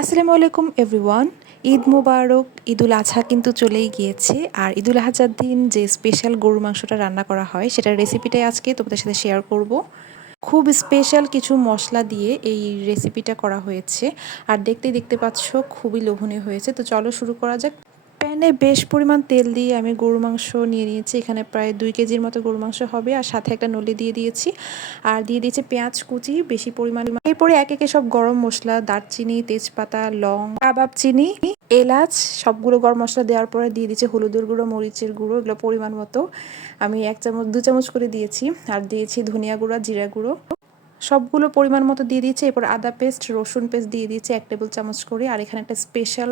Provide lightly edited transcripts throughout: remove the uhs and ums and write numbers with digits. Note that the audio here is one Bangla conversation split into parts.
আসসালামু আলাইকুম এভরিওয়ান। ঈদ মোবারক। ঈদুল আজহা কিন্তু চলেই গিয়েছে, আর ঈদুল আজহার দিন যে স্পেশাল গরুর মাংসটা রান্না করা হয় সেটার রেসিপিটাই আজকে তোমাদের সাথে শেয়ার করব। খুব স্পেশাল কিছু মশলা দিয়ে এই রেসিপিটা করা হয়েছে, আর দেখতেই দেখতে পাচ্ছ খুবই লোভনীয় হয়েছে। তো চলো শুরু করা যাক। প্যানে বেশ পরিমাণ তেল দিয়ে আমি গরু মাংস নিয়ে নিয়েছি। এখানে প্রায় 2 কেজির মতো গরু মাংস হবে, আর সাথে একটা নলি দিয়ে দিয়েছি, আর দিয়ে দিয়েছি পেঁয়াজ কুচি বেশি পরিমাণে। এরপরে এক একে সব গরম মশলা, দারচিনি, তেজপাতা, লং, কাবাব চিনি, এলাচ, সবগুলো গরম মশলা দেওয়ার পরে দিয়ে দিয়েছি হলুদের গুঁড়ো, মরিচের গুঁড়ো, এগুলো পরিমাণ মতো। আমি 1 চামচ 2 চামচ করে দিয়েছি, আর দিয়েছি ধনিয়া গুঁড়া, জিরা গুঁড়ো, সবগুলো পরিমাণ মতো দিয়ে দিয়েছি। এরপর আদা পেস্ট, রসুন পেস্ট দিয়ে দিয়েছি 1 টেবিল চামচ করে। আর এখানে একটা স্পেশাল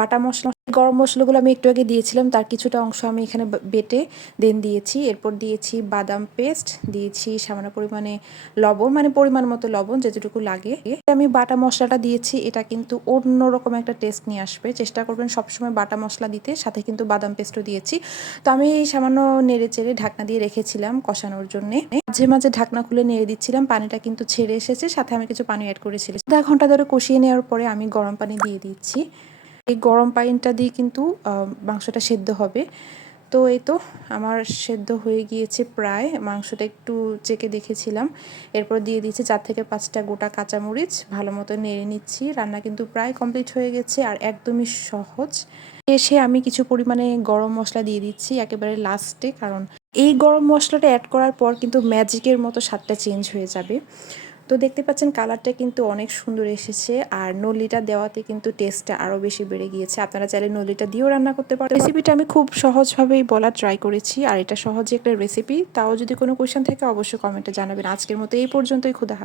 বাটা মশলা, গরম মশলাগুলো আমি একটু আগে দিয়েছিলাম, তার কিছুটা অংশ আমি এখানে বেটে দেন দিয়েছি। এরপর দিয়েছি বাদাম পেস্ট, দিয়েছি সামান্য পরিমাণে লবণ, মানে পরিমাণ মতো লবণ যেটুকু লাগে। আমি বাটা মশলাটা দিয়েছি, এটা কিন্তু অন্যরকম একটা টেস্ট নিয়ে আসবে। চেষ্টা করবেন সবসময় বাটা মশলা দিতে, সাথে কিন্তু বাদাম পেস্টও দিয়েছি। তো আমি এই সামান্য নেড়ে চেড়ে ঢাকনা দিয়ে রেখেছিলাম কষানোর জন্যে। মাঝে মাঝে ঢাকনা খুলে নেড়ে দিচ্ছিলাম, পানিটা কিন্তু ছেড়ে এসেছে, সাথে আমি কিছু পানি অ্যাড করেছিলাম। আধা ঘন্টা ধরে কষিয়ে নেওয়ার পরে আমি গরম পানি দিয়ে দিচ্ছি। এই গরম পানিটা দিয়ে কিন্তু মাংসটা সেদ্ধ হবে। তো এই তো আমার সেদ্ধ হয়ে গিয়েছে প্রায়। মাংসটা একটু চেকে দেখেছিলাম। এরপর দিয়ে দিচ্ছি 4 থেকে 5টা গোটা কাঁচামরিচ, ভালো মতো নেড়ে নিচ্ছি। রান্না কিন্তু প্রায় কমপ্লিট হয়ে গেছে, আর একদমই সহজ। এসে আমি কিছু পরিমাণে গরম মশলা দিয়ে দিচ্ছি একেবারে লাস্টে, কারণ এই গরম মশলাটা অ্যাড করার পর কিন্তু ম্যাজিকের মতো স্বাদটা চেঞ্জ হয়ে যাবে। তো দেখতে পাচ্ছেন কালারটা কিন্তু অনেক সুন্দর এসেছে, আর নলিটা দেওয়াতে কিন্তু টেস্টটা আরও বেশি বেড়ে গিয়েছে। আপনারা চাইলে নলিটা দিয়েও রান্না করতে পারেন। রেসিপিটা আমি খুব সহজভাবেই বলার ট্রাই করেছি, আর এটা সহজে একটা রেসিপি। তাও যদি কোনো কোয়েশ্চেন থাকে অবশ্যই কমেন্টে জানাবেন। আজকের মতো এই পর্যন্তই। খুদা হাফেজ।